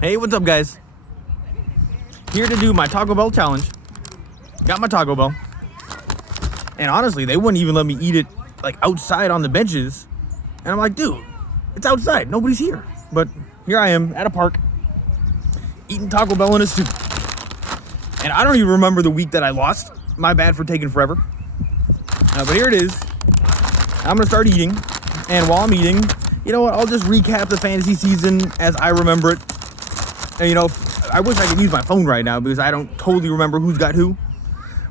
Hey, what's up, guys? Here to do my Taco Bell challenge. Got my Taco Bell. And honestly, they wouldn't even let me eat it like outside on the benches. And I'm like, dude, it's outside. Nobody's here. But here I am at a park eating Taco Bell in a suit. And I don't even remember the week that I lost. My bad for taking forever. But here it is. I'm going to start eating. And while I'm eating, you know what? I'll just recap the fantasy season as I remember it. And, you know, I wish I could use my phone right now because I don't totally remember who's got who.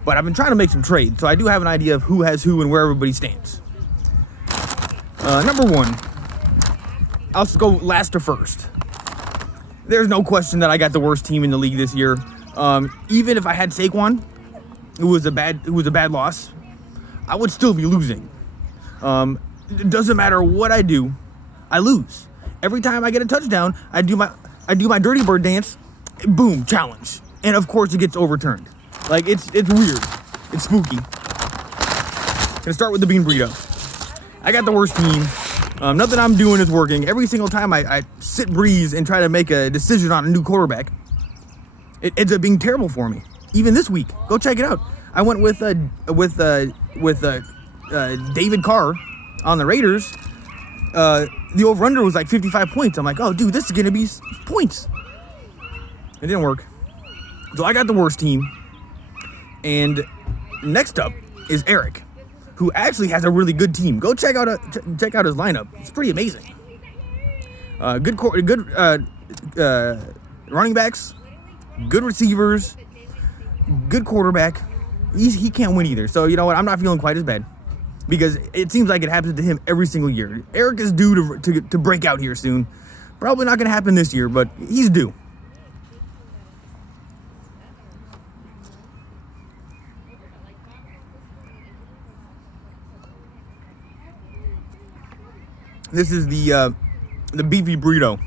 But I've been trying to make some trades, so I do have an idea of who has who and where everybody stands. Number one, I'll go last to first. There's no question that I got the worst team in the league this year. Even if I had Saquon, it was a bad loss, I would still be losing. It doesn't matter what I do, I lose. Every time I get a touchdown, I do my Dirty Bird dance, boom, challenge. And of course it gets overturned. Like, it's weird. It's spooky. Gonna start with the bean burrito. I got the worst team. Nothing I'm doing is working. Every single time I sit Breeze and try to make a decision on a new quarterback, it ends up being terrible for me. Even this week, go check it out. I went with David Carr on the Raiders. The over-under was like 55 points. I'm like, oh, dude, this is gonna be points. It didn't work. So I got the worst team. And next up is Eric, who actually has a really good team. Go check out his lineup. It's pretty amazing. Good running backs, good receivers, good quarterback. He can't win either. So you know what? I'm not feeling quite as bad because it seems like it happens to him every single year. Eric is due to break out here soon. Probably not going to happen this year, but he's due. This is the beefy burrito.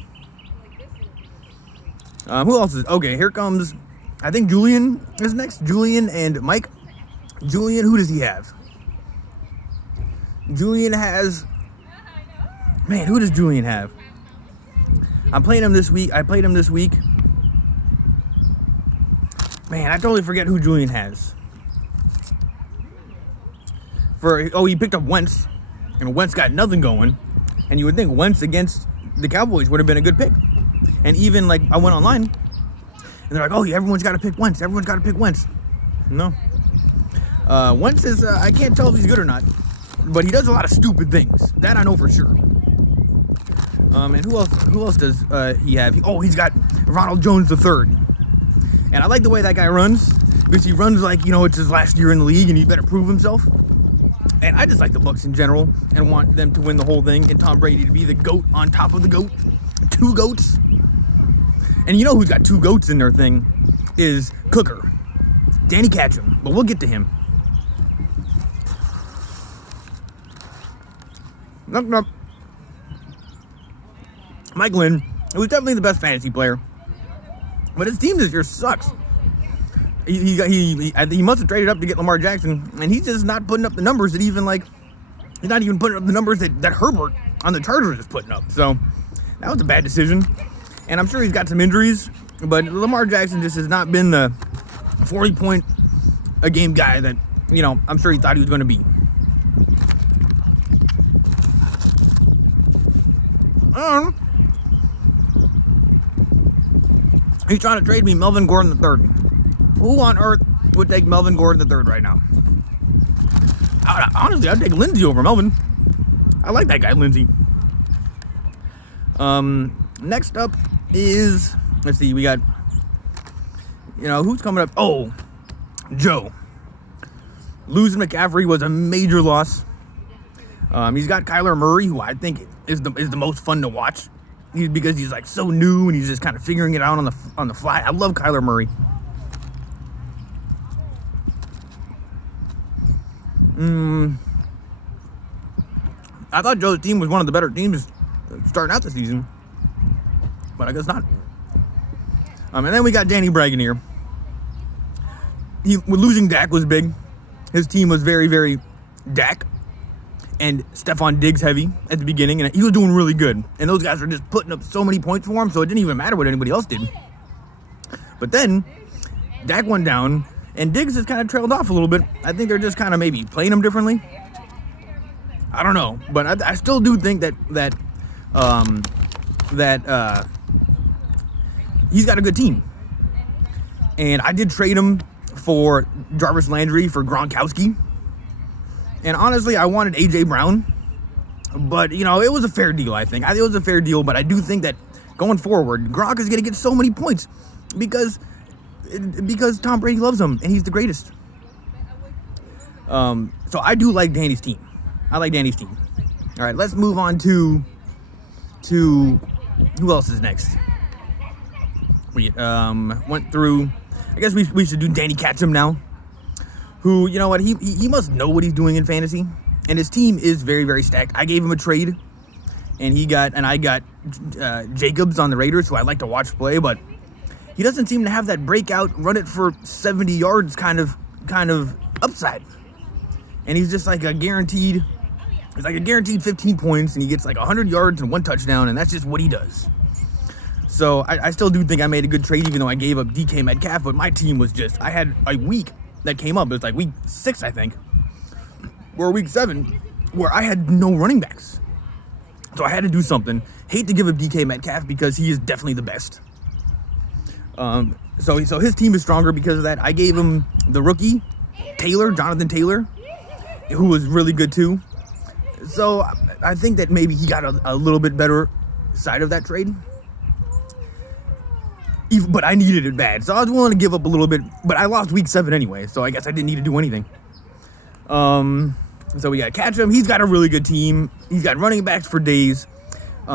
Who else is? Okay, here comes, I think Julian is next. Julian and Mike. Julian, who does he have? Julian has, man, who does Julian have? I'm playing him this week. I played him this week. Man, I totally forget who Julian has. He picked up Wentz, and Wentz got nothing going. And you would think Wentz against the Cowboys would have been a good pick. And even, like, I went online, and they're like, oh, yeah, everyone's got to pick Wentz. Everyone's got to pick Wentz. No. Wentz is, I can't tell if he's good or not, but he does a lot of stupid things. That I know for sure. And who else does he have? He's got Ronald Jones III. And I like the way that guy runs, because he runs like, you know, it's his last year in the league, and he better prove himself. And I just like the Bucs in general and want them to win the whole thing and Tom Brady to be the GOAT on top of the GOAT. 2 GOATs. And you know who's got 2 GOATs in their thing is Cooker. Danny Ketchum. But we'll get to him. Nope. Mike Lynn, who's definitely the best fantasy player. But his team this year sucks. He must have traded up to get Lamar Jackson, and he's just not putting up the numbers that he's not even putting up the numbers that Herbert on the Chargers is putting up. So that was a bad decision. And I'm sure he's got some injuries, but Lamar Jackson just has not been the 40-point a game guy that, you know, I'm sure he thought he was going to be. He's trying to trade me Melvin Gordon III. Who on earth would take Melvin Gordon III right now? Honestly, I'd take Lindsey over Melvin. I like that guy, Lindsey. Next up is, let's see, we got, you know, who's coming up? Oh, Joe. Losing McCaffrey was a major loss. He's got Kyler Murray, who I think is the most fun to watch. Because he's like so new and he's just kind of figuring it out on the fly. I love Kyler Murray. I thought Joe's team was one of the better teams starting out the season, but I guess not. And then we got Danny bragging here. Losing Dak was big. His team was very, very Dak. and Stephon Diggs heavy at the beginning, and he was doing really good. And those guys were just putting up so many points for him, so it didn't even matter what anybody else did. But then Dak went down, and Diggs has kind of trailed off a little bit. I think they're just kind of maybe playing him differently. I don't know, but I still do think that he's got a good team. And I did trade him for Jarvis Landry for Gronkowski. And honestly, I wanted A.J. Brown. But, you know, it was a fair deal, I think. It was a fair deal, but I do think that going forward, Gronk is going to get so many points because Tom Brady loves him, and he's the greatest. So I do like Danny's team. I like Danny's team. All right, let's move on to who else is next? We went through. I guess we should do Danny Ketchum now. Who, you know what? He must know what he's doing in fantasy, and his team is very, very stacked. I gave him a trade, and I got Jacobs on the Raiders, who I like to watch play, but he doesn't seem to have that breakout, run it for 70 yards kind of upside. And he's just like a guaranteed 15 points, and he gets like 100 yards and 1 touchdown, and that's just what he does. So I still do think I made a good trade, even though I gave up DK Metcalf, but my team was just, I had a week that came up. It was like week 6, I think, or week 7, where I had no running backs. So I had to do something. Hate to give up DK Metcalf because he is definitely the best. So his team is stronger because of that. I gave him the rookie, Jonathan Taylor, who was really good too. So I think that maybe he got a little bit better side of that trade. But I needed it bad. So I was willing to give up a little bit, but I lost week 7 anyway, so I guess I didn't need to do anything. So we got Ketchum. He's got a really good team. He's got running backs for days.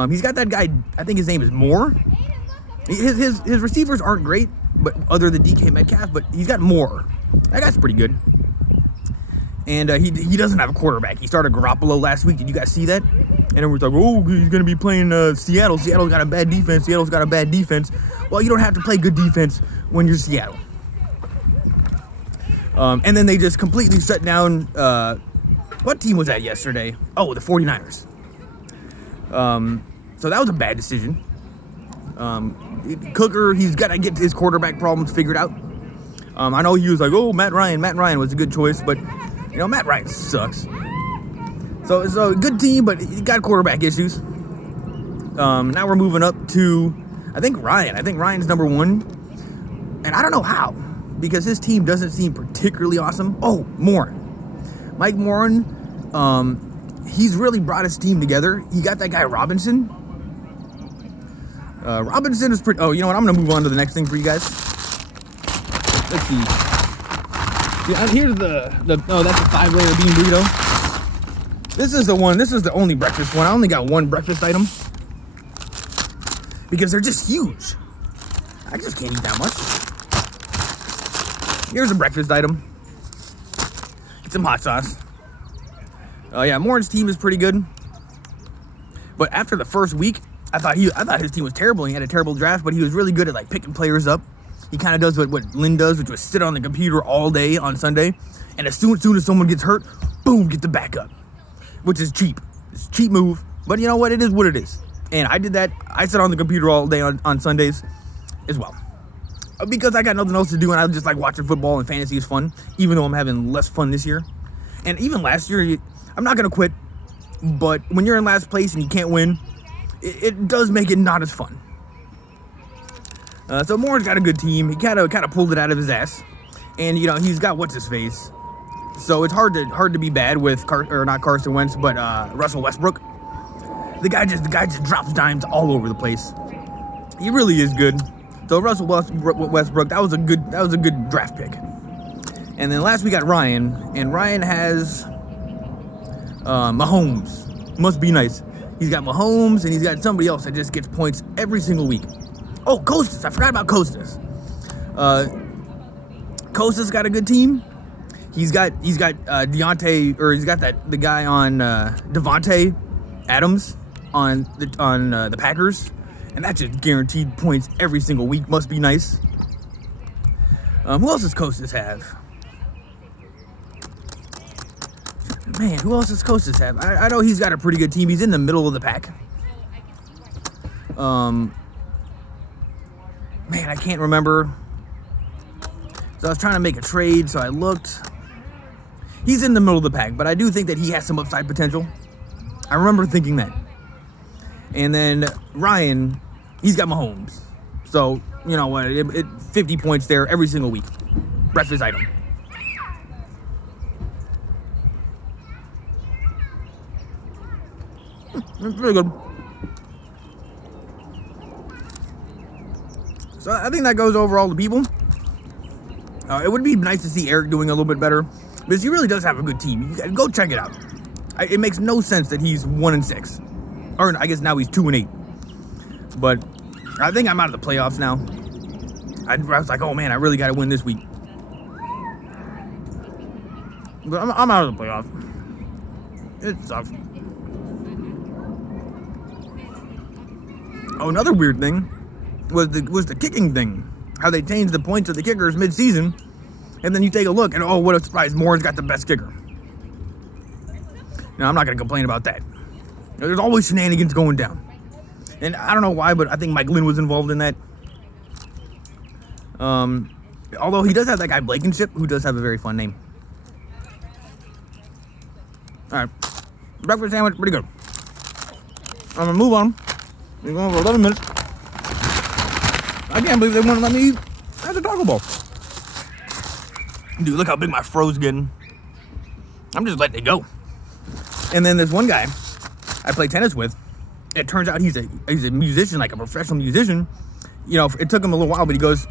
He's got that guy, I think his name is Moore. His receivers aren't great, but other than DK Metcalf, but he's got Moore. That guy's pretty good. And he doesn't have a quarterback. He started Garoppolo last week. Did you guys see that? And everyone's like, oh, he's going to be playing Seattle. Seattle's got a bad defense. Well, you don't have to play good defense when you're Seattle. And then they just completely shut down. What team was that yesterday? Oh, the 49ers. So that was a bad decision. Cooker, he's got to get his quarterback problems figured out. I know he was like, oh, Matt Ryan was a good choice, but, you know, Matt Ryan sucks. So it's a good team, but he got quarterback issues. Now we're moving up to, I think Ryan's number 1. And I don't know how, because his team doesn't seem particularly awesome. Oh, Mike Morin, he's really brought his team together. He got that guy Robinson. Robinson is pretty, oh, you know what? I'm going to move on to the next thing for you guys. Let's see. Yeah, here's oh, that's a 5-layer bean burrito. This is the only breakfast one. I only got one breakfast item because they're just huge. I just can't eat that much. Here's a breakfast item. Get some hot sauce. Yeah, Morin's team is pretty good. But after the first week, I thought his team was terrible. He had a terrible draft, but he was really good at like picking players up. He kind of does what Lynn does, which was sit on the computer all day on Sunday, and as soon as someone gets hurt, boom, get the backup, which is cheap. It's a cheap move, but you know what? It is what it is. And I did that. I sit on the computer all day on Sundays as well, because I got nothing else to do, and I just like watching football, and fantasy is fun, even though I'm having less fun this year. And even last year, I'm not going to quit, but when you're in last place and you can't win, it does make it not as fun. So Moore's got a good team. He kind of pulled it out of his ass, and you know he's got what's his face. So it's hard to be bad with not Carson Wentz, but Russell Westbrook. The guy just drops dimes all over the place. He really is good. So Russell Westbrook, that was a good draft pick. And then last we got Ryan, and Ryan has Mahomes. Must be nice. He's got Mahomes, and he's got somebody else that just gets points every single week. Oh, Costas. I forgot about Costas. Costas got a good team. He's got Deontay, or he's got the guy on Devontae Adams on the Packers, and that's just guaranteed points every single week. Must be nice. Who else does Costas have? Man, who else does Costas have? I know he's got a pretty good team. He's in the middle of the pack. Man, I can't remember. So I was trying to make a trade, so I looked. He's in the middle of the pack, but I do think that he has some upside potential. I remember thinking that. And then Ryan, he's got Mahomes. So, you know what, 50 points there every single week. Breakfast item. It's pretty good. So I think that goes over all the people. It would be nice to see Eric doing a little bit better, because he really does have a good team. Go check it out. It makes no sense that he's 1-6, or I guess now he's 2-8. But I think I'm out of the playoffs now. I was like, oh man, I really got to win this week. But I'm out of the playoffs. It sucks. Oh, another weird thing was the kicking thing. How they changed the points of the kickers mid-season, and then you take a look and oh, what a surprise! Moore's got the best kicker. Now I'm not gonna complain about that. There's always shenanigans going down, and I don't know why, but I think Mike Lynn was involved in that. Although he does have that guy Blankenship, who does have a very fun name. All right, breakfast sandwich, pretty good. I'm gonna move on. We're going for 11 minutes. I can't believe they wouldn't let me eat at the Taco Bell. Dude, look how big my fro's getting. I'm just letting it go. And then there's one guy I play tennis with. It turns out he's a musician, like a professional musician. You know, it took him a little while, but he goes,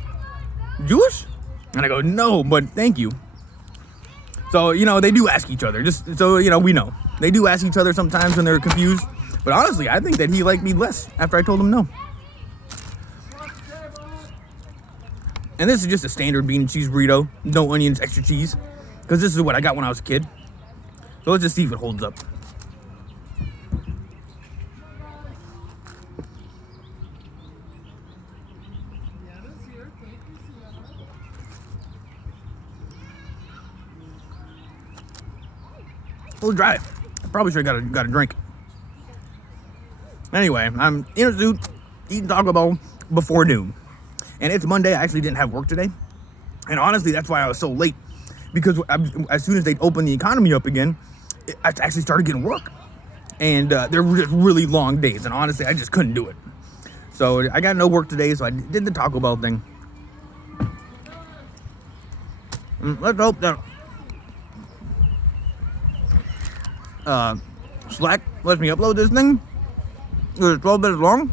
Jewish? And I go, no, but thank you. So, you know, they do ask each other. Just so, you know, we know. They do ask each other sometimes when they're confused. But honestly, I think that he liked me less after I told him no. And this is just a standard bean and cheese burrito. No onions, extra cheese. Because this is what I got when I was a kid. So let's just see if it holds up. A little dry. I probably should have got a drink. Anyway, I'm in a suit, eating Taco Bell before noon. And it's Monday. I actually didn't have work today. And honestly, that's why I was so late. Because as soon as they opened the economy up again, I actually started getting work. And they're just really long days. And honestly, I just couldn't do it. So I got no work today, so I did the Taco Bell thing. Let's hope that Slack lets me upload this thing. It's 12 minutes long.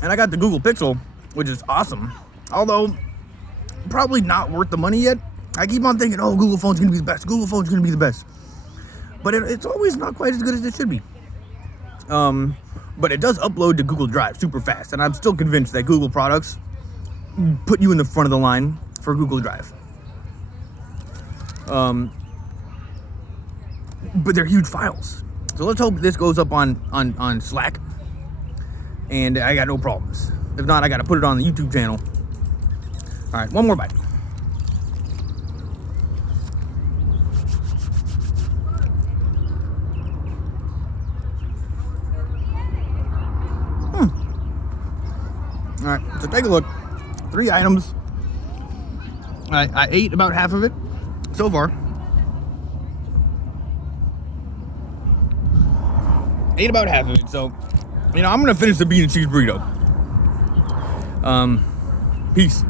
And I got the Google Pixel, which is awesome. Although, probably not worth the money yet. I keep on thinking, oh, Google Phone's gonna be the best. Google Phone's gonna be the best. But it's always not quite as good as it should be. But it does upload to Google Drive super fast. And I'm still convinced that Google products put you in the front of the line for Google Drive. But they're huge files. So let's hope this goes up on Slack. And I got no problems. If not, I got to put it on the YouTube channel. All right, one more bite. All right, so take a look. 3 items. I ate about half of it so far. Ate about half of it, so you know I'm gonna finish the bean and cheese burrito. Peace.